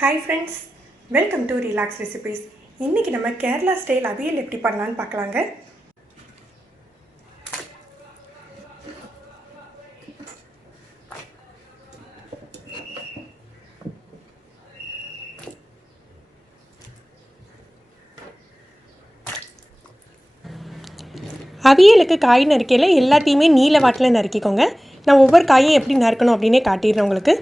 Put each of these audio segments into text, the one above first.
Hi friends, welcome to relax recipes. இன்றைக்கி நம்ம Kerala style அவியல் எப்படி பண்ணலான்னு பார்க்கலாங்க. அவியலுக்கு காய் நறுக்கையில் எல்லாத்தையுமே நீல வாட்டில் நறுக்கிக்கோங்க. நான் ஒவ்வொரு காயும் எப்படி நறுக்கணும் அப்படின்னே காட்டிடுறேன் உங்களுக்கு.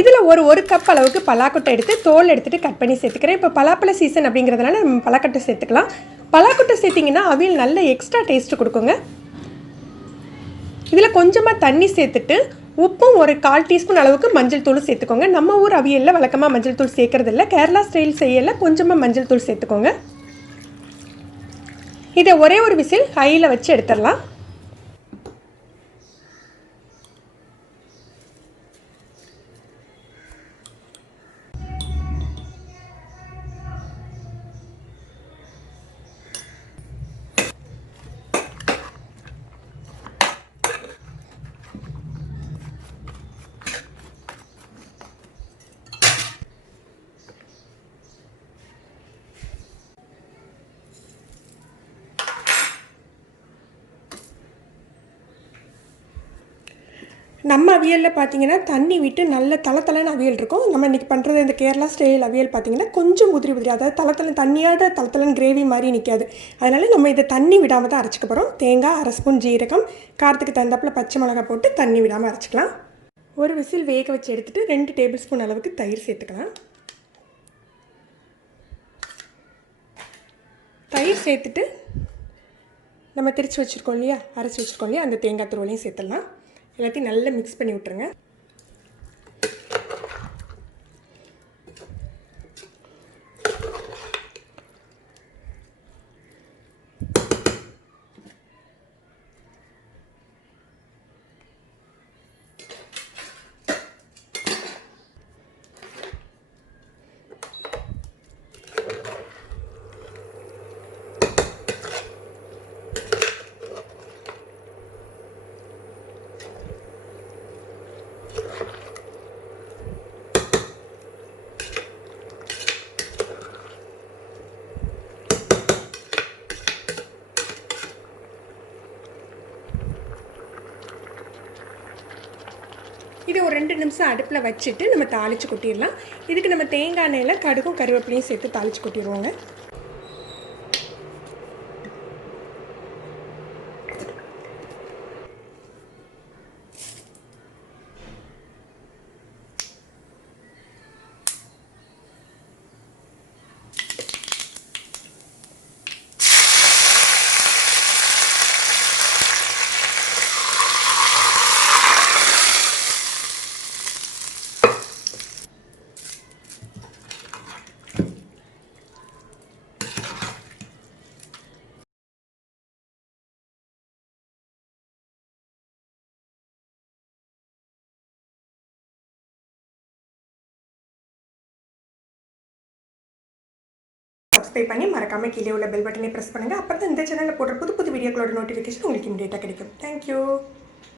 இதில் ஒரு கப் அளவுக்கு பலாக்கொட்டை எடுத்து தோல் எடுத்துகிட்டு கட் பண்ணி சேர்த்துக்கிறேன். இப்போ பலாப்பழ சீசன் அப்படிங்கிறதுனால நம்ம பலாக்கொட்டை சேர்த்துக்கலாம். பலாக்கொட்டை சேர்த்திங்கன்னா அவியல் நல்ல எக்ஸ்ட்ரா டேஸ்ட்டு கொடுக்குங்க. இதில் கொஞ்சமாக தண்ணி சேர்த்துட்டு உப்பும் ஒரு 1/4 டீஸ்பூன் அளவுக்கு மஞ்சள் தூள் சேர்த்துக்கோங்க. நம்ம ஊர் அவியலில் வழக்கமாக மஞ்சள் தூள் சேர்க்கறதில்ல, கேரளா ஸ்டைல் செய்யல கொஞ்சமாக மஞ்சள் தூள் சேர்த்துக்கோங்க. இதை ஒரே ஒரு விசில் ஹையில் வச்சு எடுத்துடலாம். நம்ம அவியலில் பார்த்தீங்கன்னா தண்ணி விட்டு நல்ல தளத்தலன்னு அவியல் இருக்கும். நம்ம இன்றைக்கி பண்ணுறது இந்த கேரளா ஸ்டைல் அவியல் பார்த்திங்கன்னா கொஞ்சம் உதிரி அதாவது தண்ணியாட தளத்தலன் கிரேவி மாதிரி நிற்காது. அதனால் நம்ம இதை தண்ணி விடாமல் தான் அரைச்சிக்க போகிறோம். தேங்காய், 1/2 ஸ்பூன் ஜீரகம், காரத்துக்கு தகுந்தாப்பில் பச்சை மிளகாய் போட்டு தண்ணி விடாமல் அரைச்சிக்கலாம். ஒரு விசில் வேக வச்சு எடுத்துகிட்டு 2 டேபிள் ஸ்பூன் அளவுக்கு தயிர் சேர்த்துக்கலாம். தயிர் சேர்த்துட்டு நம்ம திரிச்சு வச்சுருக்கோம் இல்லையா, அரைச்சி வச்சுருக்கோம் இல்லையா, அந்த தேங்காய் துருவலையும் சேர்த்துடலாம். எல்லாத்தையும் நல்லா மிக்ஸ் பண்ணி விட்டுருங்க. இது ஒரு 2 நிமிஷம் அடுப்பில் வச்சுட்டு நம்ம தாளித்து கொட்டிடலாம். இதுக்கு நம்ம தேங்காய் எண்ணெயில் கடுகும் கருவேப்பிலையும் சேர்த்து தாளித்து கொட்டிடுவோங்க. சப்ஸ்கிரைப் பண்ணி மறக்காமல் கீழே உள்ள பெல் பட்டனை ப்ரெஸ் பண்ணுங்கள். அப்போ தான் இந்த சேனலில் போடுற புது புது வீடியோக்களோட நோட்டிஃபிகேஷன் உங்களுக்கு இமீடியட்டாக கிடைக்கும். தேங்க்யூ.